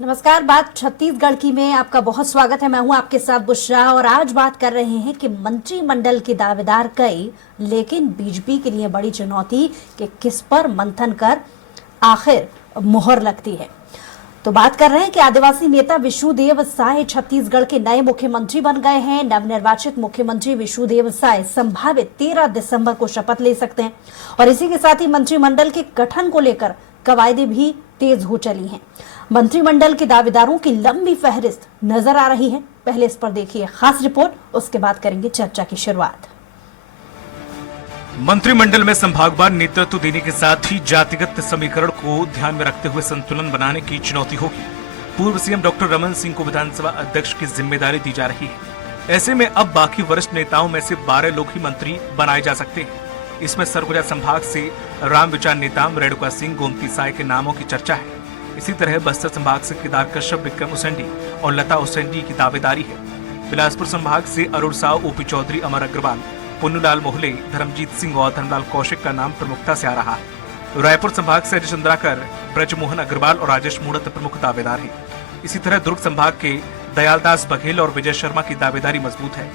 नमस्कार। बात छत्तीसगढ़ की में आपका बहुत स्वागत है। मैं हूं आपके साथ बुशरा और आज बात कर रहे हैं कि मंत्रिमंडल के दावेदार कई, लेकिन बीजेपी के लिए बड़ी चुनौती कि किस पर मंथन कर आखिर मुहर लगती है। तो बात कर रहे हैं कि आदिवासी नेता विष्णुदेव साय छत्तीसगढ़ के नए मुख्यमंत्री बन गए हैं। नवनिर्वाचित मुख्यमंत्री विष्णुदेव साय संभावित 13 दिसंबर को शपथ ले सकते हैं और इसी के साथ ही मंत्रिमंडल के गठन को लेकर कवायदे भी तेज हो चली हैं। मंत्रिमंडल के दावेदारों की लंबी फहरिस्त नजर आ रही है। पहले इस पर देखिए खास रिपोर्ट, उसके बाद करेंगे चर्चा की शुरुआत। मंत्रिमंडल में संभागवार नेतृत्व देने के साथ ही जातिगत समीकरण को ध्यान में रखते हुए संतुलन बनाने की चुनौती होगी। पूर्व सीएम डॉक्टर रमन सिंह को विधानसभा अध्यक्ष की जिम्मेदारी दी जा रही है। ऐसे में अब बाकी वरिष्ठ नेताओं में से 12 लोग ही मंत्री बनाए जा सकते हैं। इसमें सरगुजा संभाग से राम विचार नेताम रेणुका सिंह, गोमती साय के नामों की चर्चा है। इसी तरह बस्तर संभाग से केदार कश्यप, विक्रम उसेंडी और लता उसेंडी की दावेदारी है। बिलासपुर संभाग से अरुण साव, ओपी चौधरी, अमर अग्रवाल, पुन्नूलाल मोहले, धर्मजीत सिंह और धनलाल कौशिक का नाम प्रमुखता से आ रहा है। रायपुर संभाग से अजय चंद्राकर, ब्रजमोहन अग्रवाल और राजेश मूणत प्रमुख दावेदार है। इसी तरह दुर्ग संभाग के दयालदास बघेल और विजय शर्मा की दावेदारी मजबूत है।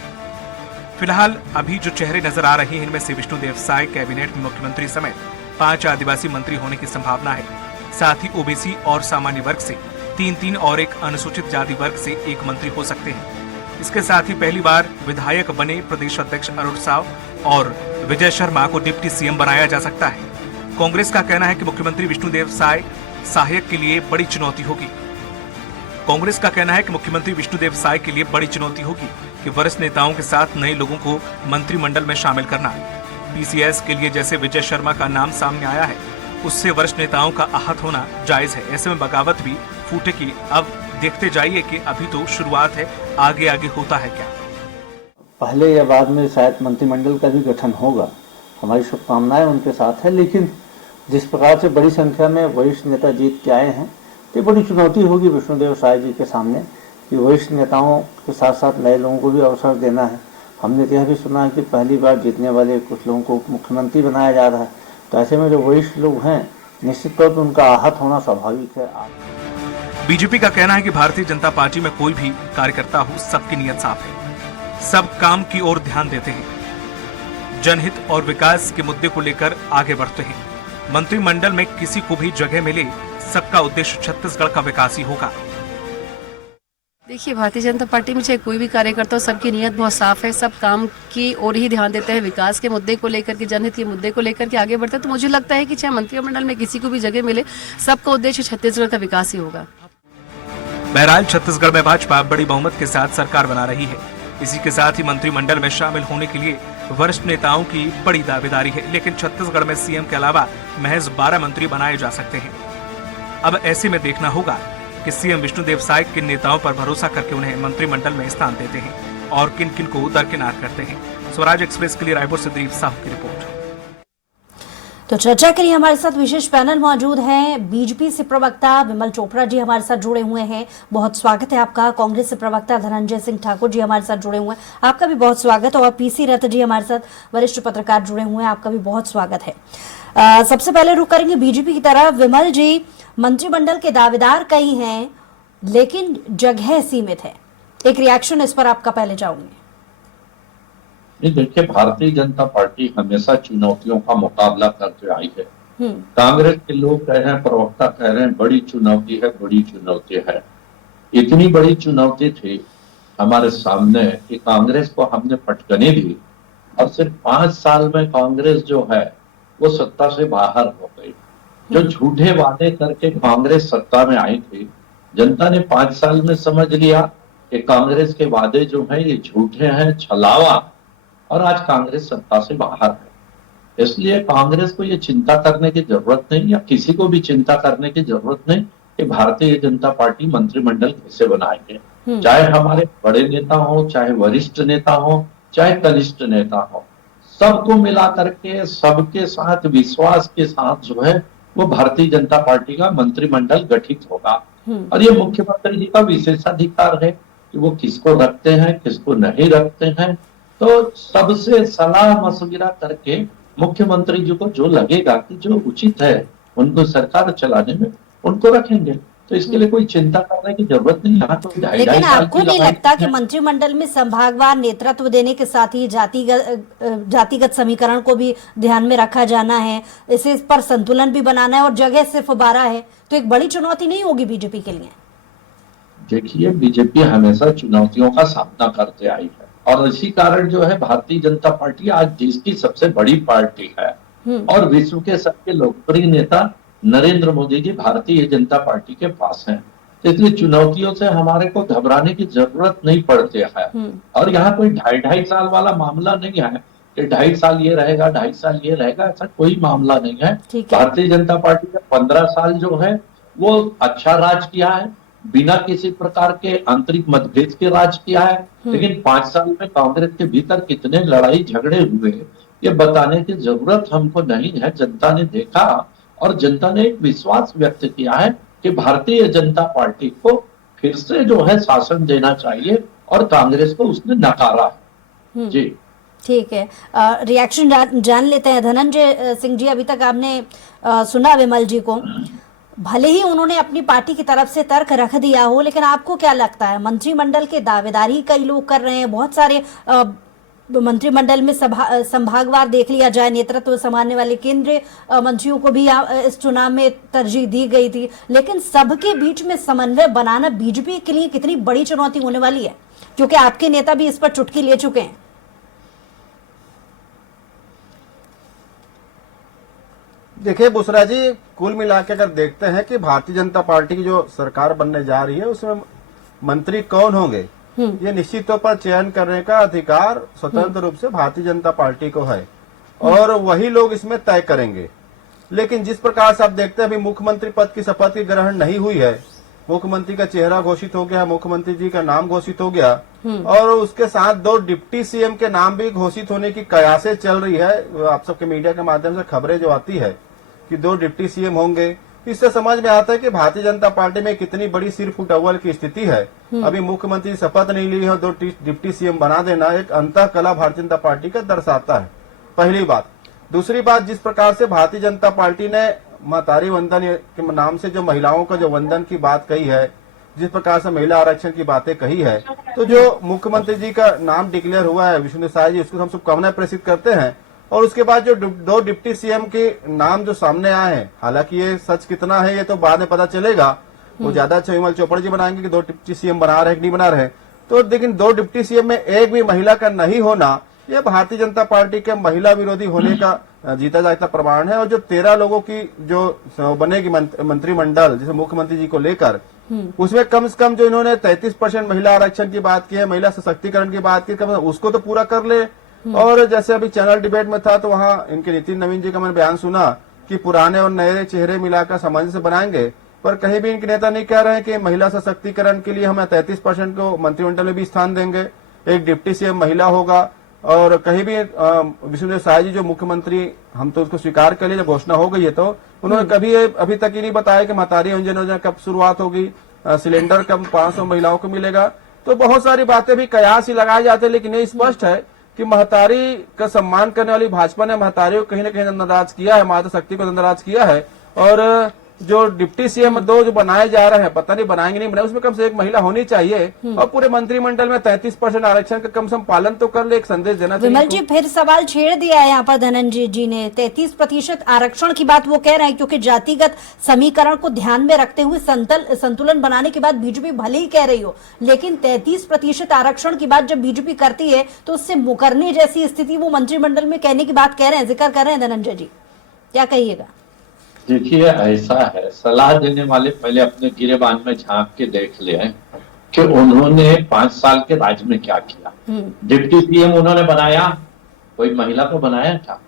फिलहाल अभी जो चेहरे नजर आ रहे हैं, इनमें से विष्णुदेव साय कैबिनेट में मुख्यमंत्री समेत 5 आदिवासी मंत्री होने की संभावना है। साथ ही ओबीसी और सामान्य वर्ग से 3 और एक अनुसूचित जाति वर्ग से 1 मंत्री हो सकते हैं। इसके साथ ही पहली बार विधायक बने प्रदेश अध्यक्ष अरुण साव और विजय शर्मा को डिप्टी सीएम बनाया जा सकता है। कांग्रेस का कहना है कि मुख्यमंत्री विष्णुदेव साय सहायक के लिए बड़ी चुनौती होगी। कांग्रेस का कहना है कि मुख्यमंत्री विष्णुदेव साय के लिए बड़ी चुनौती होगी कि वरिष्ठ नेताओं के साथ नए लोगों को मंत्रिमंडल में शामिल करना। पीसीएस के लिए जैसे विजय शर्मा का नाम सामने आया है, उससे वरिष्ठ नेताओं का आहत होना जायज है। ऐसे में बगावत भी फूटेगी। अब देखते जाइए कि अभी तो शुरुआत है, आगे आगे होता है क्या। पहले या बाद में शायद मंत्रिमंडल का भी गठन होगा। हमारी शुभकामनाएं उनके साथ है, लेकिन जिस प्रकार से बड़ी संख्या में वरिष्ठ नेता जीत के आए हैं, तो बड़ी चुनौती होगी विष्णुदेव साय जी के सामने कि वरिष्ठ नेताओं के साथ साथ नए लोगों को भी अवसर देना है। हमने यह भी सुना है कि पहली बार जीतने वाले कुछ लोगों को मुख्यमंत्री बनाया जा रहा है। तो ऐसे में जो वरिष्ठ लोग हैं, निश्चित तौर पर उनका आहत होना स्वाभाविक है। बीजेपी का कहना है कि भारतीय जनता पार्टी में कोई भी कार्यकर्ता हो, सबकी नीयत साफ है, सब काम की ओर ध्यान देते हैं, जनहित और विकास के मुद्दे को लेकर आगे बढ़ते हैं। मंत्रिमंडल में किसी को भी जगह मिले, सबका उद्देश्य छत्तीसगढ़ का विकास ही होगा। देखिए, भारतीय जनता पार्टी में चाहे कोई भी कार्यकर्ता हो, सबकी नीयत बहुत साफ है, सब काम की ओर ही ध्यान देते हैं, विकास के मुद्दे को लेकर के, जनहित के मुद्दे को लेकर के आगे बढ़ते हैं। तो मुझे लगता है कि चाहे मंत्रिमंडल में किसी को भी जगह मिले, सबका उद्देश्य छत्तीसगढ़ का विकास ही होगा। बहरहाल छत्तीसगढ़ में भाजपा बड़ी बहुमत के साथ सरकार बना रही है। इसी के साथ ही मंत्रिमंडल में शामिल होने के लिए वरिष्ठ नेताओं की बड़ी दावेदारी है। लेकिन छत्तीसगढ़ में सीएम के अलावा महज 12 मंत्री बनाए जा सकते हैं। अब ऐसे में देखना होगा कि सीएम विष्णुदेव साय किन नेताओं पर भरोसा करके उन्हें मंत्रिमंडल में स्थान देते हैं और किन किन को दरकिनार करते हैं। स्वराज एक्सप्रेस के लिए रायपुर से दिलीप साहू की रिपोर्ट। तो चर्चा के लिए हमारे साथ विशेष पैनल मौजूद हैं। बीजेपी से प्रवक्ता विमल चोपड़ा जी हमारे साथ जुड़े हुए हैं, बहुत स्वागत है आपका। कांग्रेस से प्रवक्ता धनंजय सिंह ठाकुर जी हमारे साथ जुड़े हुए हैं, आपका भी बहुत स्वागत। और पीसी रथ जी हमारे साथ वरिष्ठ पत्रकार जुड़े हुए हैं, आपका भी बहुत स्वागत है। सबसे पहले रुक करेंगे बीजेपी की तरफ। विमल जी, मंत्रिमंडल के दावेदार कई हैं, लेकिन जगह सीमित है, एक रिएक्शन इस पर आपका पहले चाहूंगी। देखिए, भारतीय जनता पार्टी हमेशा चुनौतियों का मुकाबला करते आई है। कांग्रेस के लोग कह रहे हैं, प्रवक्ता कह रहे हैं, बड़ी चुनौती है, बड़ी चुनौती है। इतनी बड़ी चुनौती थी हमारे सामने कि कांग्रेस को हमने पटकनी दी और सिर्फ 5 साल में कांग्रेस जो है वो सत्ता से बाहर हो गई। जो झूठे वादे करके कांग्रेस सत्ता में आई थी, जनता ने 5 साल में समझ लिया कि कांग्रेस के वादे जो हैं ये झूठे हैं, छलावा, और आज कांग्रेस सत्ता से बाहर है। इसलिए कांग्रेस को ये चिंता करने की जरूरत नहीं, या किसी को भी चिंता करने की जरूरत नहीं कि भारतीय जनता पार्टी मंत्रिमंडल कैसे बनाएंगे। चाहे हमारे बड़े नेता हो, चाहे वरिष्ठ नेता हो, चाहे कनिष्ठ नेता हो, सबको मिला करके सबके साथ विश्वास के साथ जो है वो भारतीय जनता पार्टी का मंत्रिमंडल गठित होगा। और ये मुख्यमंत्री जी का विशेषाधिकार है कि वो किसको रखते हैं, किसको नहीं रखते हैं। तो सबसे सलाह मशविरा करके मुख्यमंत्री जी को जो लगेगा कि जो उचित है उनको सरकार चलाने में, उनको रखेंगे। तो इसके लिए कोई चिंता करने की जरूरत नहीं। यहाँ तो ढाई लेकिन साल आपको की नहीं लड़ाई लगता कि है। मंत्रिमंडल में संभागवार नेतृत्व देने के साथ ही जातिगत समीकरण को भी ध्यान में रखा जाना है, इस पर संतुलन भी बनाना है, और जगह सिर्फ 12 है, तो एक बड़ी चुनौती नहीं होगी बीजेपी के लिए? देखिए, बीजेपी हमेशा चुनौतियों का सामना करते आई है, और इसी कारण जो है भारतीय जनता पार्टी आज देश की सबसे बड़ी पार्टी है, और विश्व के सबसे लोकप्रिय नेता नरेंद्र मोदी जी भारतीय जनता पार्टी के पास हैं। तो इसलिए चुनौतियों से हमारे को घबराने की जरूरत नहीं पड़ती है। और यहाँ कोई 2.5 साल वाला मामला नहीं है कि 2.5 साल ये रहेगा, 2.5 साल ये रहेगा, ऐसा कोई मामला नहीं है। भारतीय जनता पार्टी ने 15 साल जो है वो अच्छा राज किया है, बिना किसी प्रकार के आंतरिक मतभेद के राज किया है। लेकिन 5 साल में कांग्रेस के भीतर कितने लड़ाई झगड़े हुए ये बताने की जरूरत हमको नहीं है। जनता ने देखा और जनता ने एक विश्वास व्यक्त किया है कि भारतीय जनता पार्टी को फिर से जो है शासन देना चाहिए, और कांग्रेस को उसने नकारा है। जी ठीक है, रिएक्शन जान लेते हैं। धनंजय सिंह जी, अभी तक आपने सुना विमल जी को, भले ही उन्होंने अपनी पार्टी की तरफ से तर्क रख दिया हो, लेकिन आपको क्या लगता है मंत्रिमंडल के दावेदारी कई लोग कर रहे हैं, बहुत सारे मंत्रिमंडल में संभागवार देख लिया जाए, नेतृत्व संभालने वाले केंद्रीय मंत्रियों को भी इस चुनाव में तरजीह दी गई थी, लेकिन सबके बीच में समन्वय बनाना बीजेपी के लिए कितनी बड़ी चुनौती होने वाली है, क्योंकि आपके नेता भी इस पर चुटकी ले चुके हैं। देखिए बुसरा जी, कुल मिला के अगर देखते हैं कि भारतीय जनता पार्टी की जो सरकार बनने जा रही है उसमें मंत्री कौन होंगे, ये निश्चित तौर पर चयन करने का अधिकार स्वतंत्र रूप से भारतीय जनता पार्टी को है, और वही लोग इसमें तय करेंगे। लेकिन जिस प्रकार से आप देखते हैं अभी मुख्यमंत्री पद की शपथ की ग्रहण नहीं हुई है, मुख्यमंत्री का चेहरा घोषित हो गया, मुख्यमंत्री जी का नाम घोषित हो गया, और उसके साथ 2 डिप्टी सीएम के नाम भी घोषित होने की कयासें चल रही है। आप सबके मीडिया के माध्यम से खबरें जो आती है कि 2 डिप्टी सीएम होंगे, इससे समझ में आता है कि भारतीय जनता पार्टी में कितनी बड़ी सिर फुटअव्वल की स्थिति है। अभी मुख्यमंत्री शपथ नहीं ली है, 2 डिप्टी सीएम बना देना एक अंतःकला भारतीय जनता पार्टी का दर्शाता है, पहली बात। दूसरी बात, जिस प्रकार से भारतीय जनता पार्टी ने महतारी वंदन के नाम से जो महिलाओं का जो वंदन की बात कही है, जिस प्रकार से महिला आरक्षण की बातें कही है, तो जो मुख्यमंत्री जी का नाम डिक्लेयर हुआ है विष्णु साय जी, उसको हम शुभकामनाएं प्रेषित करते हैं। और उसके बाद जो 2 डिप्टी सीएम के नाम जो सामने आए हैं, हालांकि ये सच कितना है ये तो बाद में पता चलेगा, वो ज्यादा अच्छा विमल चोपड़ा जी बनाएंगे कि 2 डिप्टी सीएम बना रहे हैं कि नहीं बना रहे, तो लेकिन 2 डिप्टी सीएम में एक भी महिला का नहीं होना, ये भारतीय जनता पार्टी के महिला विरोधी होने का जीता जागता प्रमाण है। और जो 13 लोगों की जो बनेगी मंत्रिमंडल जैसे मुख्यमंत्री जी को लेकर, उसमें कम से कम जो इन्होंने 33% महिला आरक्षण की बात की है, महिला सशक्तिकरण की बात की, उसको तो पूरा कर ले। और जैसे अभी चैनल डिबेट में था तो वहां इनके नितिन नवीन जी का मैंने बयान सुना कि पुराने और नए चेहरे मिलाकर सामंजस्य बनाएंगे, पर कहीं भी इनके नेता नहीं कह रहे हैं कि महिला सशक्तिकरण के लिए हमें 33% को मंत्रिमंडल में भी स्थान देंगे, एक डिप्टी सीएम महिला होगा। और कहीं भी विष्णुदेव साय जी जो मुख्यमंत्री, हम तो उसको स्वीकार कर लिए, जब घोषणा हो गई है तो उन्होंने कभी अभी तक ही नहीं बताया कि महतारी अंजन योजना कब शुरुआत होगी, सिलेंडर कब 500 महिलाओं को मिलेगा। तो बहुत सारी बातें भी कयास ही लगाए जाते हैं, लेकिन ये स्पष्ट है कि महतारी का सम्मान करने वाली भाजपा ने महतारी को कहीं न कहीं नजरअंदाज किया है, माता शक्ति को नजरअंदाज किया है। और जो डिप्टी सीएम 2 जो बनाए जा रहे हैं, पता नहीं बनाएंगे नहीं बनाए, उसमें कम से एक महिला होनी चाहिए, और पूरे मंत्रिमंडल में 33% आरक्षण का कम से कम पालन तो कर ले, एक संदेश देना चाहिए। विमल जी फिर सवाल छेड़ दिया है यहाँ पर धनंजय जी ने, 33% आरक्षण की बात वो कह रहे हैं क्योंकि जातिगत समीकरण को ध्यान में रखते हुए संतुलन बनाने की बात बीजेपी भले ही कह रही हो, लेकिन 33% आरक्षण की बात जब बीजेपी करती है तो उससे मुकरने जैसी स्थिति वो मंत्रिमंडल में कहने की बात कह रहे हैं, जिक्र कर रहे हैं। धनंजय जी क्या कहिएगा? देखिए, ऐसा है, सलाह देने वाले पहले अपने गिरेबान में झांक के देख ले कि उन्होंने 5 साल के राज में क्या किया। डिप्टी सीएम उन्होंने बनाया, कोई महिला को बनाया था?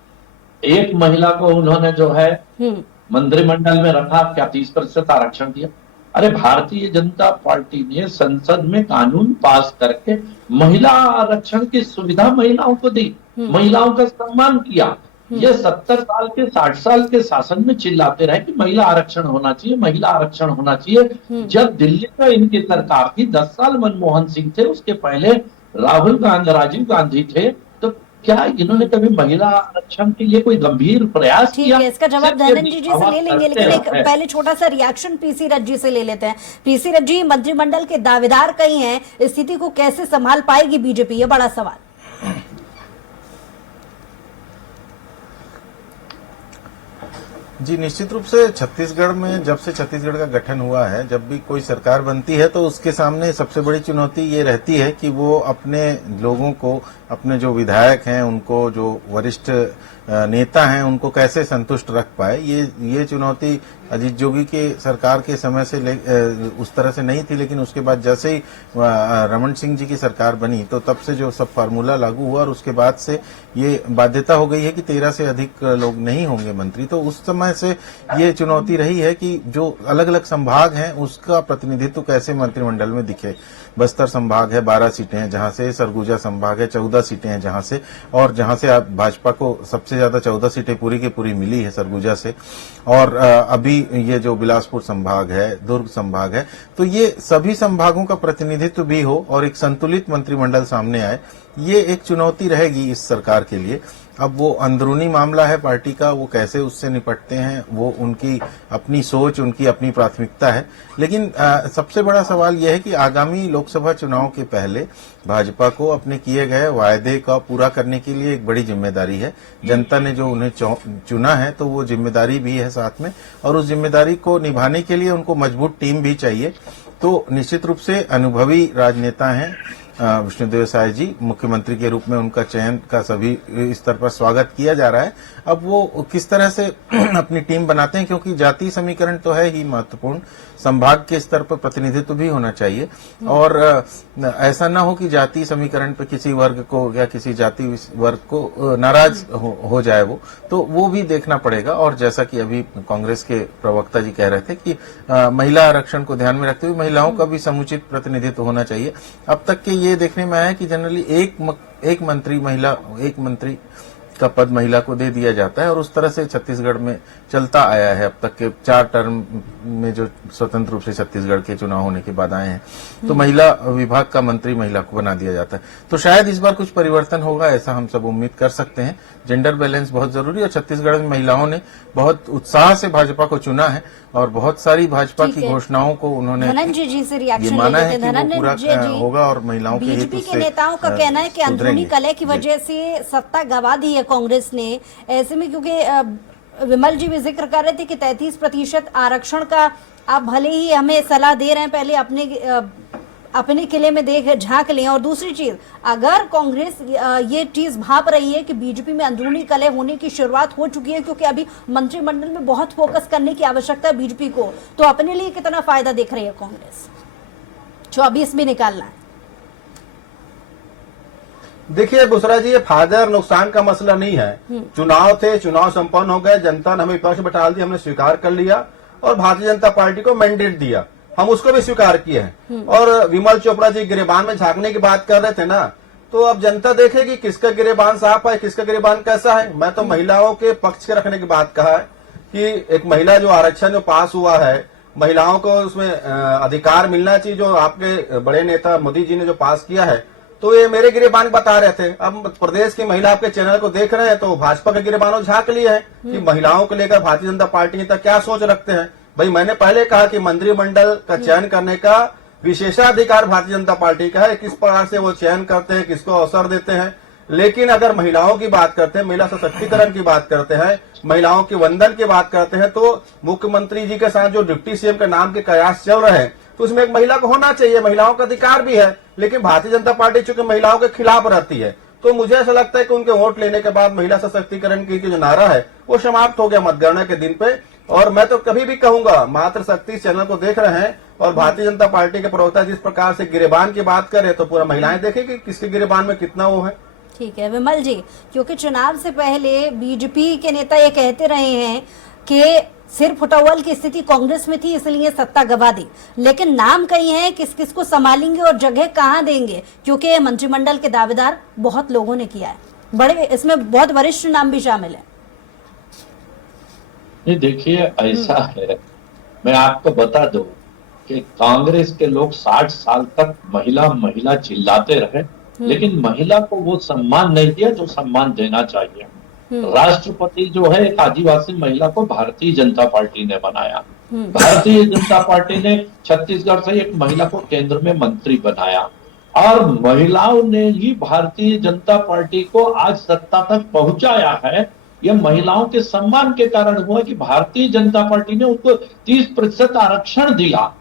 एक महिला को उन्होंने जो है मंत्रिमंडल में रखा, क्या 30% आरक्षण दिया? अरे भारतीय जनता पार्टी ने संसद में कानून पास करके महिला आरक्षण की सुविधा महिलाओं को दी, महिलाओं का सम्मान किया। ये 70 साल के 60 साल के शासन में चिल्लाते रहे कि महिला आरक्षण होना चाहिए, महिला आरक्षण होना चाहिए। जब दिल्ली में इनकी सरकार थी, 10 साल मनमोहन सिंह थे, उसके पहले राहुल गांधी, राजीव गांधी थे, तो क्या इन्होंने कभी महिला आरक्षण के लिए कोई गंभीर प्रयास ठीक किया? है, इसका जवाब सिर्फ ये धनंजय जी से दिखावा ले लेंगे, करते लेकिन एक हैं। पहले छोटा सा रिएक्शन पीसी रज्जी से ले लेते हैं। पीसी रज्जी, मंत्रिमंडल के दावेदार कई हैं, स्थिति को कैसे संभाल पाएगी बीजेपी, ये बड़ा सवाल। जी, निश्चित रूप से छत्तीसगढ़ में जब से छत्तीसगढ़ का गठन हुआ है, जब भी कोई सरकार बनती है तो उसके सामने सबसे बड़ी चुनौती ये रहती है कि वो अपने लोगों को, अपने जो विधायक हैं उनको, जो वरिष्ठ नेता हैं उनको कैसे संतुष्ट रख पाए। ये चुनौती अजीत जोगी के सरकार के समय से उस तरह से नहीं थी, लेकिन उसके बाद जैसे ही रमन सिंह जी की सरकार बनी तो तब से जो सब फार्मूला लागू हुआ और उसके बाद से ये बाध्यता हो गई है कि 13 से अधिक लोग नहीं होंगे मंत्री। तो उस समय से ये चुनौती रही है कि जो अलग अलग संभाग हैं उसका प्रतिनिधित्व कैसे मंत्रिमंडल में दिखे। बस्तर संभाग है 12 सीटें हैं जहां से, सरगुजा संभाग है 14 सीटें हैं जहां से, और जहां से आप भाजपा को सबसे ज्यादा 14 सीटें पूरी की पूरी मिली है सरगुजा से, और अभी ये जो बिलासपुर संभाग है, दुर्ग संभाग है, तो ये सभी संभागों का प्रतिनिधित्व भी हो और एक संतुलित मंत्रिमंडल सामने आए, ये एक चुनौती रहेगी इस सरकार के लिए। अब वो अंदरूनी मामला है पार्टी का, वो कैसे उससे निपटते हैं, वो उनकी अपनी सोच, उनकी अपनी प्राथमिकता है। लेकिन सबसे बड़ा सवाल यह है कि आगामी लोकसभा चुनाव के पहले भाजपा को अपने किए गए वायदे का पूरा करने के लिए एक बड़ी जिम्मेदारी है। जनता ने जो उन्हें चुना है तो वो जिम्मेदारी भी है साथ में, और उस जिम्मेदारी को निभाने के लिए उनको मजबूत टीम भी चाहिए। तो निश्चित रूप से अनुभवी राजनेता हैं विष्णुदेव साय जी, मुख्यमंत्री के रूप में उनका चयन का सभी स्तर पर स्वागत किया जा रहा है। अब वो किस तरह से अपनी टीम बनाते हैं, क्योंकि जातीय समीकरण तो है ही महत्वपूर्ण, संभाग के स्तर पर प्रतिनिधित्व भी होना चाहिए, और ऐसा ना हो कि जातीय समीकरण पर किसी वर्ग को या किसी जाति वर्ग को नाराज हो जाए वो भी देखना पड़ेगा। और जैसा कि अभी कांग्रेस के प्रवक्ता जी कह रहे थे कि महिला आरक्षण को ध्यान में रखते हुए महिलाओं का भी समुचित प्रतिनिधित्व होना चाहिए। अब तक के ये देखने में आया कि जनरली एक मंत्री का पद महिला को दे दिया जाता है, और उस तरह से छत्तीसगढ़ में चलता आया है अब तक के 4 टर्म में जो स्वतंत्र रूप से छत्तीसगढ़ के चुनाव होने के बाद आए हैं, तो महिला विभाग का मंत्री महिला को बना दिया जाता है। तो शायद इस बार कुछ परिवर्तन होगा, ऐसा हम सब उम्मीद कर सकते हैं। जेंडर बैलेंस बहुत जरूरी है, और छत्तीसगढ़ में महिलाओं ने बहुत उत्साह से भाजपा को चुना है, और बहुत सारी भाजपा की घोषणाओं को उन्होंने जी से रिएक्शन ये माना ले है लेते कि वो पूरा होगा, और महिलाओं के बीजेपी के नेताओं का कहना है कि अंदरूनी कलह की वजह से सत्ता गंवा दी है कांग्रेस ने। ऐसे में क्योंकि विमल जी भी जिक्र कर रहे थे कि 33% आरक्षण का आप भले ही हमें सलाह दे रहे हैं, पहले अपने किले में देख झांक लें, और दूसरी चीज, अगर कांग्रेस ये चीज भाप रही है कि बीजेपी में अंदरूनी कलह होने की शुरुआत हो चुकी है, क्योंकि अभी मंत्रिमंडल में बहुत फोकस करने की आवश्यकता है बीजेपी को, तो अपने लिए कितना फायदा देख रही है कांग्रेस 24 भी निकालना है? देखिए बुसरा जी, ये फायदा और नुकसान का मसला नहीं है। चुनाव थे, चुनाव संपन्न हो गए, जनता ने हमें विपक्ष में डाल दिया, हमने स्वीकार कर लिया, और भारतीय जनता पार्टी को मैंडेट दिया, हम उसको भी स्वीकार किए हैं। और विमल चोपड़ा जी गिरेबान में झांकने की बात कर रहे थे ना, तो अब जनता देखेगी किसका गिरेबान साफ है, किसका गिरेबान कैसा है। मैं तो महिलाओं के पक्ष के रखने की बात कहा है कि एक महिला जो आरक्षण जो पास हुआ है, महिलाओं को उसमें अधिकार मिलना चाहिए, जो आपके बड़े नेता मोदी जी ने जो पास किया है, तो ये मेरे गिरेबान बता रहे थे। अब प्रदेश की महिला आपके चैनल को देख रहे हैं तो भाजपा के गिरेबानों झांक लिए हैं कि महिलाओं को लेकर भारतीय जनता पार्टी तक क्या सोच रखते हैं। भाई मैंने पहले कहा कि मंत्रिमंडल का चयन करने का विशेषाधिकार भारतीय जनता पार्टी का है, किस प्रकार से वो चयन करते हैं, किसको अवसर देते हैं। लेकिन अगर महिलाओं की बात करते हैं, महिला सशक्तिकरण की बात करते हैं, महिलाओं के वंदन की बात करते हैं, तो मुख्यमंत्री जी के साथ जो डिप्टी सीएम के नाम के कयास चल रहे हैं, तो उसमें एक महिला को होना चाहिए, महिलाओं का अधिकार भी है। लेकिन भारतीय जनता पार्टी चूंकि महिलाओं के खिलाफ रहती है, तो मुझे ऐसा लगता है कि उनके वोट लेने के बाद महिला सशक्तिकरण की जो नारा है वो समाप्त हो गया मतगणना के दिन पे। और मैं तो कभी भी कहूंगा, मात्र शक्ति चैनल को देख रहे हैं और भारतीय जनता पार्टी के प्रवक्ता जिस प्रकार से गिरेबान की बात करे, तो पूरा महिलाएं देखेंगे किसके गिरेबान में कितना वो है। ठीक है विमल जी, क्योंकि चुनाव से पहले बीजेपी के नेता ये कहते रहे हैं कि सिर फुटौल की स्थिति कांग्रेस में थी, इसलिए सत्ता गवा दी, लेकिन नाम कई हैं, किस किस को संभालेंगे और जगह कहां देंगे, क्योंकि मंत्रिमंडल के दावेदार बहुत लोगों ने किया है, बड़े इसमें बहुत वरिष्ठ नाम भी शामिल है। देखिए ऐसा है, मैं आपको बता दूं कि कांग्रेस के लोग 60 साल तक महिला महिला चिल्लाते रहे, लेकिन महिला को वो सम्मान नहीं दिया जो सम्मान देना चाहिए। राष्ट्रपति जो है एक आदिवासी महिला को भारतीय जनता पार्टी ने बनाया। भारतीय जनता पार्टी ने छत्तीसगढ़ से एक महिला को केंद्र में मंत्री बनाया और महिलाओं ने ही भारतीय जनता पार्टी को आज सत्ता तक पहुंचाया है। यह महिलाओं के सम्मान के कारण हुआ कि भारतीय जनता पार्टी ने उनको 30% आरक्षण दिया।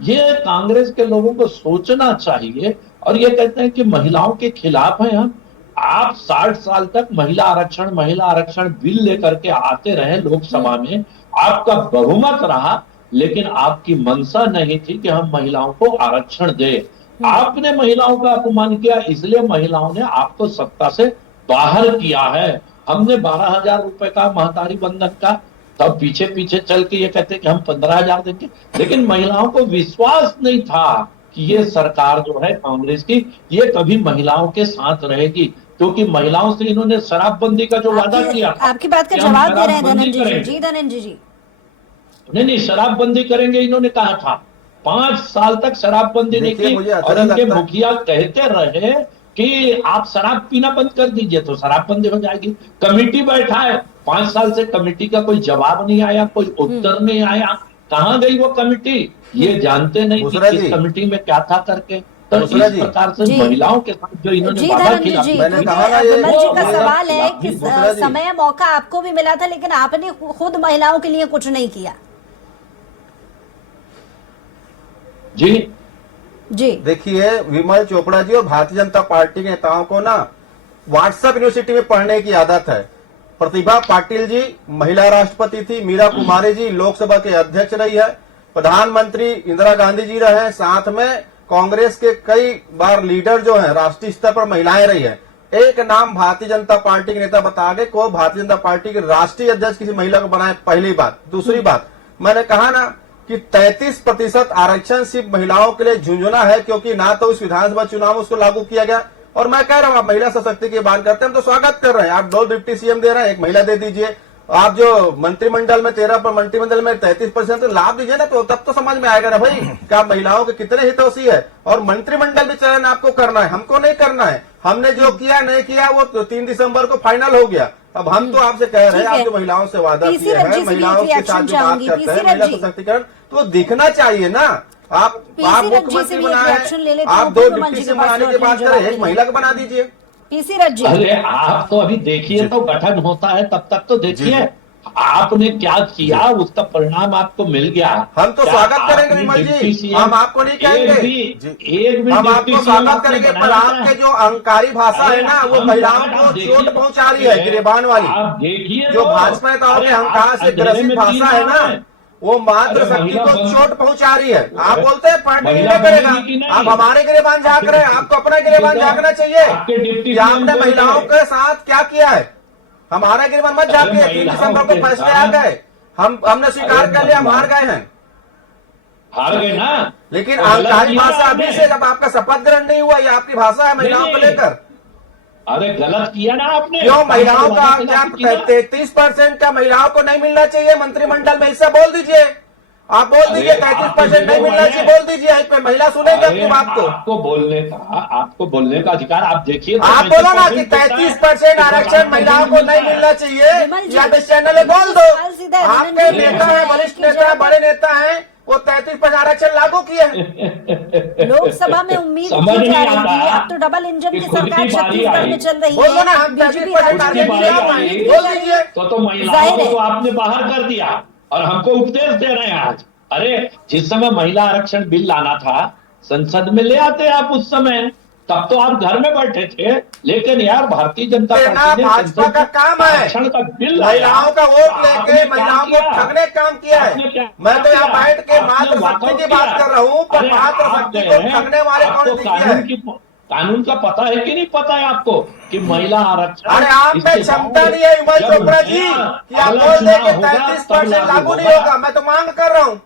ये कांग्रेस के लोगों को सोचना चाहिए और ये कहते हैं कि महिलाओं के खिलाफ हैं हम। आप 60 साल तक महिला आरक्षण बिल लेकर के आते रहे लोकसभा में, आपका बहुमत रहा, लेकिन आपकी मंशा नहीं थी कि हम महिलाओं को आरक्षण दें। आपने महिलाओं का अपमान किया, इसलिए महिलाओं ने आपको सत्ता से बाहर किया है। हमने 12,000 रुपए का महतारी बंधन का, तब पीछे पीछे चल के ये कहते कि हम 15,000 देंगे, लेकिन महिलाओं को विश्वास नहीं था कि ये सरकार जो है कांग्रेस की, ये कभी महिलाओं के साथ रहेगी, क्योंकि महिलाओं से इन्होंने शराबबंदी का जो वादा किया था, आपकी बात का जवाब दे रहे हैं धनंजय जी। धनंजय जी नहीं, शराबबंदी करेंगे इन्होंने कहा था। 5 साल तक शराबबंदी नहीं की और इनके मुखिया कहते रहे कि आप शराब पीना बंद कर दीजिए तो शराबबंदी हो जाएगी। कमेटी बैठा है, 5 साल से कमेटी का कोई जवाब नहीं आया, कोई उत्तर नहीं आया। कहाँ गई वो कमेटी, ये जानते नहीं कि किस कमेटी में क्या था करके। तो इस प्रकार से महिलाओं के साथ जो इन्होंने वादा किया, मैंने कहा ना, ये विमल जी का सवाल है कि समय मौका आपको भी मिला था, लेकिन आपने खुद महिलाओं के लिए कुछ नहीं किया। जी देखिए विमल चोपड़ा जी और भारतीय जनता पार्टी के नेताओं को ना व्हाट्सएप यूनिवर्सिटी में पढ़ने की आदत है। प्रतिभा पाटिल जी महिला राष्ट्रपति थी, मीरा कुमारी जी लोकसभा के अध्यक्ष रही है, प्रधानमंत्री इंदिरा गांधी जी रहे, साथ में कांग्रेस के कई बार लीडर जो है राष्ट्रीय स्तर पर महिलाएं रही है। एक नाम भारतीय जनता पार्टी के नेता बता के को भारतीय जनता पार्टी के राष्ट्रीय अध्यक्ष किसी महिला को बनाए, पहली बात। दूसरी बात, मैंने कहा ना कि 33% आरक्षण सिर्फ महिलाओं के लिए झुंझुना है, क्योंकि ना तो इस विधानसभा चुनाव में उसको लागू किया गया। और मैं कह रहा हूं आप महिला सशक्ति की बात करते हैं, हम तो स्वागत कर रहे हैं। आप 2 डिप्टी सीएम दे रहे हैं, एक महिला दे दीजिए। आप जो मंत्रिमंडल में 13 मंत्रिमंडल में 33% लाभ दीजिए ना, तो तब तो समझ में आएगा ना भाई क्या महिलाओं के कितने हितैषी है। और मंत्रिमंडल भी चयन आपको करना है, हमको नहीं करना है। हमने जो किया नहीं किया वो 3 दिसंबर को फाइनल हो गया। अब हम तो आपसे कह रहे हैं, आप जो महिलाओं से वादा किए हैं, महिलाओं के साथ जो बात करते हैं महिला सशक्तिकरण, तो दिखना चाहिए ना। आप मुख्यमंत्री बनाए, आप 2 डिप्टी सीएम बनाने की बात करें, एक महिला को बना दीजिए। पीसी रथ जी, अरे आप तो अभी देखिए तो गठन होता है, तब तक तो देखिए आपने क्या किया, उसका परिणाम आपको मिल गया। हम तो स्वागत करेंगे विमल जी, हम आपको नहीं कहेंगे, हम आपको स्वागत करेंगे, पर आपके जो अहंकारी भाषा है ना वो महिलाओं को चोट पहुंचा रही है, गिरेबान वाली। आप देखिए जो भाजपा नेताओं के अहंकार से ग्रसित भाषा है ना, वो मातृ शक्ति को चोट पहुंचा रही है। आप बोलते हैं पार्टी नहीं करेगा, आप हमारे गिरेबान झांक रहे हैं, आपको अपना गिरेबान झांकना चाहिए कि आपने महिलाओं के साथ क्या किया है। हमारा गिरेबान मत झांकिए। 3 दिसंबर को फैसले आ गए, हमने स्वीकार कर लिया, हम हार गए हैं, हार गए ना। लेकिन अहंकारी भाषा अभी से, जब आपका शपथ ग्रहण नहीं हुआ, ये आपकी भाषा है महिलाओं को लेकर। अरे गलत किया ना आपने। क्यों महिलाओं का क्या 33% का महिलाओं को नहीं मिलना चाहिए मंत्रिमंडल में, हिस्सा बोल दीजिए। आप बोल दीजिए 33% नहीं मिलना चाहिए, बोल दीजिए, इस पे महिला सुनेगी आपकी बात को। आपको बोलने का अधिकार, आप देखिए। आप बोलो ना कि 33% आरक्षण महिलाओं को नहीं मिलना चाहिए, या इस चैनल में बोल दो। आपके नेता है, वरिष्ठ नेता है, बड़े नेता है, वो 33% आरक्षण लागू किए। लोकसभा में उम्मीद की जा रही थी, अब तो डबल इंजन की सरकार छत्तीसगढ़ में चल रही बोलो ना, है। हम 33% टारगेट बोल दीजिए। तो महिलाओं को आपने बाहर कर दिया और हमको उपदेश दे रहे हैं आज। अरे जिस समय महिला आरक्षण बिल लाना था संसद में ले आते आप, उस समय तब तो आप घर में बैठे थे। लेकिन यार भारतीय जनता पार्टी ने भाजपा का काम है आरक्षण का बिल, महिलाओं का वोट लेके महिलाओं को ठगने का काम किया है। मैं तो यहाँ बैठ के मातृ शक्ति की बात कर रहा हूँ, पर मातृ शक्ति को ठगने वाले कौन किया है? कानून का पता है कि नहीं पता है आपको कि महिला आरक्षण? अरे आप में क्षमता नहीं है विमल चोपड़ा जी कि आप बोल देंगे 33% लागू नहीं होगा। मैं तो मांग कर रहा हूँ।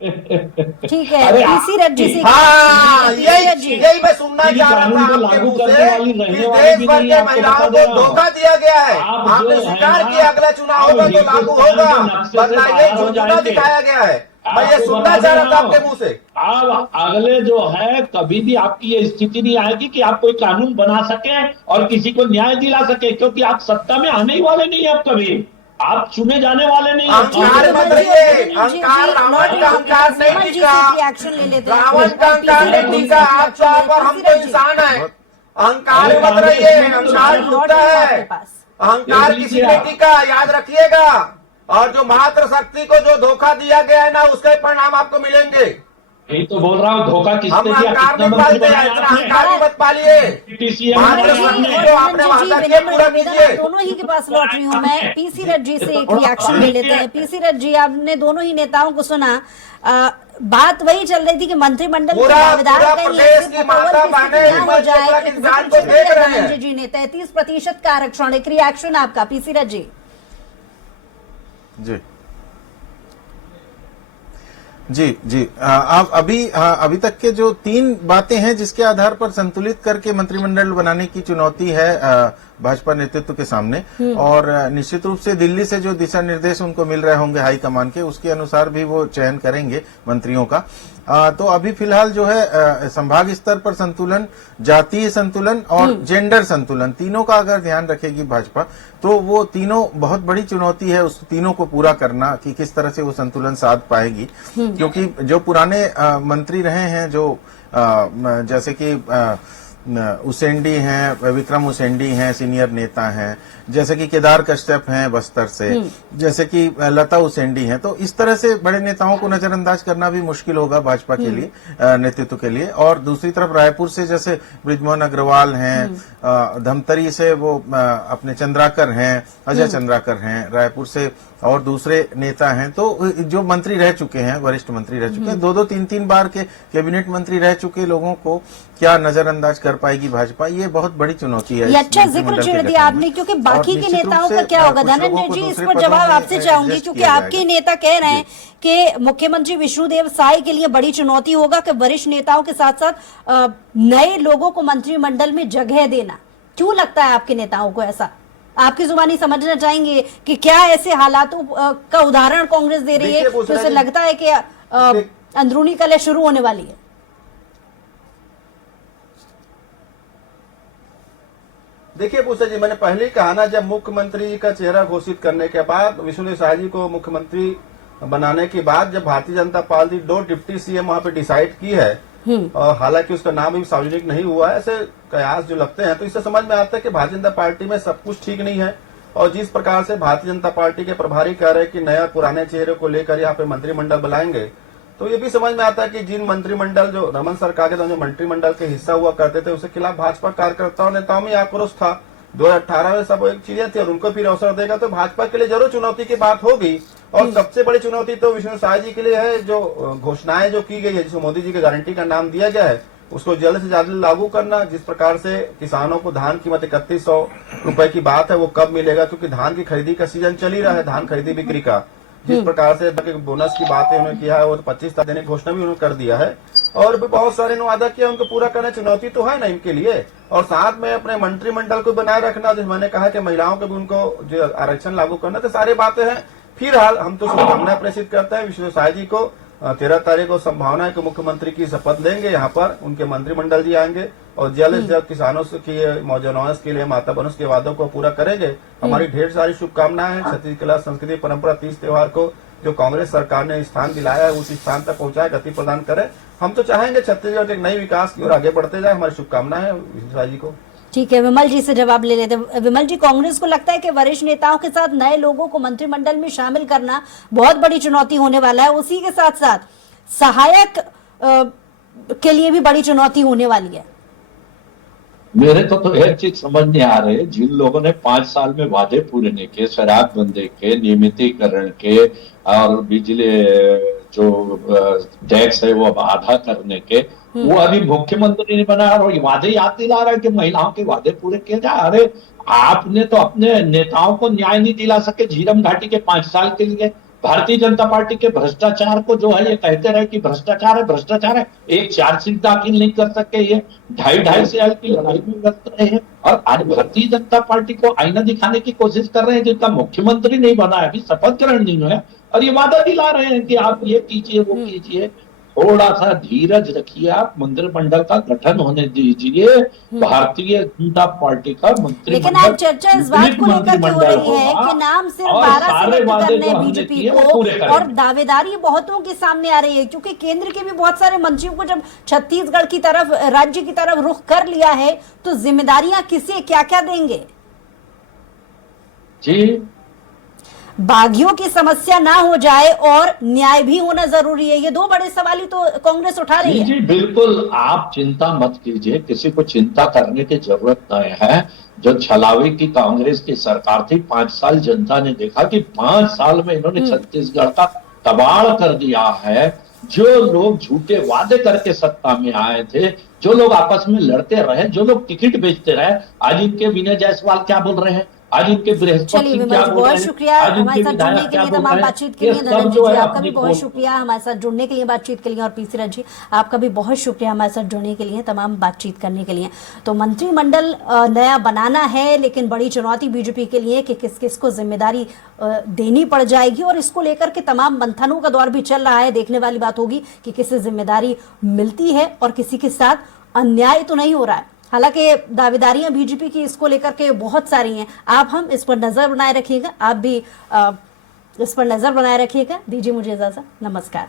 ठीक है, पीसी रथ जी से। हाँ, यही मैं सुनना चाह रहा था आपके मुंह से कि देश भर के महिलाओं को धोखा दिया गया है। आपने स्वीकार किया अगला चुनाव होगा तो लागू होगा, वरना ये झुंझुना दिखाया गया है। मैं ये आपको सुनना बता चाह रहा दे था रहा हूं, आपके मुंह से। अब अगले जो है कभी भी आपकी ये स्थिति नहीं आएगी कि आप कोई कानून बना सके और किसी को न्याय दिला सके, क्योंकि आप सत्ता में आने ही वाले नहीं है। आप कभी आप चुने जाने वाले नहीं है। अहंकार मत विमल जी रहिए, और विमल जी, अहंकार, जी, रावण लौट का रहे अहंकार हैं। नहीं विमल जी टिका, से रिएक्शन ले लेते हैं। रावण का अहंकार नहीं टिका, आप तो आप और हम तो इंसान है। अहंकार मत रहिए, अहंकार टूटता है, अहंकार किसी ने टिका, याद रखिएगा। और जो मात्र शक्ति को जो धोखा दिया गया है ना, उसके परिणाम आपको मिलेंगे। यही तो बोल रहा हूँ, धोखा हम किसने दिया, अहंकार कितना नहीं मंत्री पालते हैं, बनाया इतना आपने? अहंकार भी मत पालिए। PTCM मात्र बनाया जी, शक्ति आपने। जो आपने वादा किया पूरा कीजिए। दोनों ही के पास लौट रही हूँ मैं। पीसी रथ जी से एक रिएक्शन ले लेते हैं। पीसी रथ जी, आपने दोनों ही नेताओं को सुना। बात वही चल रही थी कि मंत्रिमंडल के पूरा दावेदार कहीं प्रदेश ऐसे की पटौल माता की बहनें स्थिति ना हो विमल जाए। शुक्ला की एक बयान जिक्र को देख किया रहे हैं। धनंजय जी ने 33% का आरक्षण। एक रिएक्शन आपका पीसी रथ जी। जी जी जी आप अभी तक के जो 3 बातें हैं जिसके आधार पर संतुलित करके मंत्रिमंडल बनाने की चुनौती है भाजपा नेतृत्व के सामने। और निश्चित रूप से दिल्ली से जो दिशा निर्देश उनको मिल रहे होंगे हाईकमान के, उसके अनुसार भी वो चयन करेंगे मंत्रियों का। तो अभी फिलहाल जो है संभाग स्तर पर संतुलन, जातीय संतुलन और जेंडर संतुलन, तीनों का अगर ध्यान रखेगी भाजपा तो वो तीनों बहुत बड़ी चुनौती है उस तीनों को पूरा करना कि किस तरह से वो संतुलन साध पाएगी। क्योंकि जो पुराने मंत्री रहे हैं, जो जैसे कि उसेंडी हैं, विक्रम उसेंडी हैं, सीनियर नेता हैं, जैसे कि केदार कश्यप हैं बस्तर से, जैसे कि लता उसेंडी हैं, तो इस तरह से बड़े नेताओं को नजरअंदाज करना भी मुश्किल होगा भाजपा के लिए, नेतृत्व के लिए। और दूसरी तरफ रायपुर से जैसे बृजमोहन अग्रवाल हैं, धमतरी से वो अपने चंद्राकर हैं, अजय चंद्राकर हैं, रायपुर से और दूसरे नेता हैं, तो जो मंत्री रह चुके हैं, वरिष्ठ मंत्री रह चुके हैं, 2-2, 3-3 बार के कैबिनेट मंत्री रह चुके लोगों को क्या नजरअंदाज कर पाएगी भाजपा, ये बहुत बड़ी चुनौती है। ये अच्छा जिक्र छेड़ दिया आपने, क्योंकि बाकी के नेताओं का क्या होगा धनंजय जी, इस पर जवाब आपसे चाहूंगी। क्योंकि आपके नेता कह रहे हैं कि मुख्यमंत्री विष्णुदेव साय के लिए बड़ी चुनौती होगा कि वरिष्ठ नेताओं के साथ साथ नए लोगों को मंत्रिमंडल में जगह देना। क्यों लगता है आपके नेताओं को ऐसा? आपकी जुबानी समझना चाहेंगे कि क्या ऐसे हालातों का उदाहरण कांग्रेस दे रही है तो उसे लगता है कि अंदरूनी कलह शुरू होने वाली है? देखिए भूषण जी, मैंने पहले ही कहा ना, जब मुख्यमंत्री जी का चेहरा घोषित करने के बाद, विष्णुदेव साय जी को मुख्यमंत्री बनाने के बाद, जब Bharatiya Janata party 2 deputy CM वहां पे डिसाइड की है, और हालांकि उसका नाम भी सार्वजनिक नहीं हुआ है, ऐसे कयास जो लगते हैं, तो इससे समझ में आता है कि भारतीय जनता पार्टी में सब कुछ ठीक नहीं है। और जिस प्रकार से भारतीय जनता पार्टी के प्रभारी कह रहे हैं कि नया पुराने चेहरे को लेकर यहाँ पे मंत्रिमंडल बुलाएंगे, तो ये भी समझ में आता है कि जिन मंत्रिमंडल जो रमन सरकार के जो मंत्रिमंडल के हिस्सा हुआ करते थे, उसके खिलाफ भाजपा कार्यकर्ताओं नेताओं में आक्रोश था। 2018 में सब एक चीजें थी और उनको फिर अवसर देगा तो भाजपा के लिए जरूर चुनौती की बात होगी। और सबसे बड़ी चुनौती तो विष्णु साय जी के लिए है, जो घोषणाएं जो की गई है, जिसको मोदी जी की गारंटी का नाम दिया गया है, उसको जल्द से जल्द लागू करना। जिस प्रकार से किसानों को धान कीमत 3100 रुपए की बात है, वो कब मिलेगा, क्योंकि धान की खरीदी का सीजन चल ही रहा है, धान खरीदी बिक्री का। जिस प्रकार से बोनस की बातें उन्होंने किया है, वो 25 देने की घोषणा भी उन्होंने कर दिया है। और भी बहुत सारे वादा किया, उनको पूरा करना चुनौती तो है ना इनके लिए। और साथ में अपने मंत्रिमंडल को बनाए रखना, जैसे मैंने कहा कि महिलाओं के भी उनको जो आरक्षण लागू करना, तो सारी बातें हैं। फिलहाल हम तो शुभकामनाएं प्रेषित करते हैं विष्णु साय जी को। 13 तारीख को संभावना है कि मुख्यमंत्री की शपथ लेंगे, यहाँ पर उनके मंत्रिमंडल जी आएंगे और जल्द से जल्द किसानों की मौजूद के लिए, माता बहनों के वादों को पूरा करेंगे। हमारी ढेर सारी शुभकामनाएं हैं। छत्तीसगढ़ कला संस्कृति परंपरा 30 त्योहार को जो कांग्रेस सरकार ने स्थान दिलाया है, उस स्थान तक पहुंचाए, गति प्रदान करे। हम तो चाहेंगे छत्तीसगढ़ के नई विकास की ओर आगे बढ़ते जाए। हमारी शुभकामनाएं है विष्णु साय जी को। ठीक है, विमल जी से जवाब ले लेते हैं। विमल जी, कांग्रेस को लगता है कि वरिष्ठ नेताओं के साथ नए लोगों को मंत्रिमंडल में शामिल करना बहुत बड़ी चुनौती होने वाला है, उसी के साथ साथ सहायक के लिए भी बड़ी चुनौती होने वाली है। मेरे तो एक चीज समझ नहीं आ रही है, जिन लोगों ने 5 साल में वादे पूरे नहीं किए, शराब बंदी के, नियमितीकरण के और बिजली जो टैक्स है वो आधा करने के, वो अभी मुख्यमंत्री नहीं बना और वादे याद दिला रहा है कि महिलाओं के वादे पूरे किए जाए। अरे आपने तो अपने नेताओं को न्याय नहीं दिला सके झीरम घाटी के 5 साल के लिए। भारतीय जनता पार्टी के भ्रष्टाचार को जो है ये कहते रहे कि भ्रष्टाचार है, भ्रष्टाचार है, एक चार्जशीट दाखिल नहीं कर सके, ये 2.5 साल की लड़ाई में व्यस्त रहे हैं। और आज भारतीय जनता पार्टी को आईना दिखाने की कोशिश कर रहे हैं, जिनका मुख्यमंत्री नहीं बना है, अभी शपथ ग्रहण नहीं हुआ है, और ये वादा दिला रहे हैं कि आप ये कीजिए वो कीजिए। थोड़ा सा धीरज रखिए, आप मंत्रिमंडल का गठन होने दीजिए। भारतीय जनता पार्टी का मंत्रिमंडल, लेकिन आज चर्चा इस बात को लेकर के हो रही है कि नाम सिर्फ 12 सिलेक्ट करने हैं बीजेपी को, और दावेदारी बहुतों के सामने आ रही है, क्योंकि केंद्र के भी बहुत सारे मंत्रियों को जब छत्तीसगढ़ की तरफ, राज्य की तरफ रुख कर लिया है, तो जिम्मेदारियां किसे क्या क्या देंगे? जी, बागियों की समस्या ना हो जाए और न्याय भी होना जरूरी है, ये दो बड़े सवाल ही तो कांग्रेस उठा रही है। जी बिल्कुल, आप चिंता मत कीजिए, किसी को चिंता करने की जरूरत नहीं है। जो छलावे की कांग्रेस की सरकार थी, 5 साल जनता ने देखा कि 5 साल में इन्होंने छत्तीसगढ़ का कबाड़ कर दिया है। जो लोग झूठे वादे करके सत्ता में आए थे, जो लोग आपस में लड़ते रहे, जो लोग टिकट बेचते रहे, आज इनके विनय जायसवाल क्या बोल रहे हैं, आज इनके बृहस्पति सिंह क्या बोल रहे हैं। बहुत शुक्रिया हमारे साथ जुड़ने के लिए, तमाम बातचीत के लिए। नरेंद्र जी आपका भी बहुत शुक्रिया हमारे साथ जुड़ने के लिए, बातचीत के लिए। और पी सिरत जी आपका भी बहुत शुक्रिया हमारे साथ जुड़ने के लिए, तमाम बातचीत करने के लिए। तो मंत्रिमंडल नया बनाना है, लेकिन बड़ी चुनौती बीजेपी के लिए कि किस किस को जिम्मेदारी देनी पड़ जाएगी, और इसको लेकर के तमाम मंथनों का दौर भी चल रहा है। देखने वाली बात होगी कि किसे जिम्मेदारी मिलती है और किसी के साथ अन्याय तो नहीं हो रहा है। हालांकि दावेदारियां बीजेपी की इसको लेकर के बहुत सारी हैं। हम इस पर नजर बनाए रखिएगा, आप भी इस पर नजर बनाए रखिएगा। दीजिए मुझे इजाजत, नमस्कार।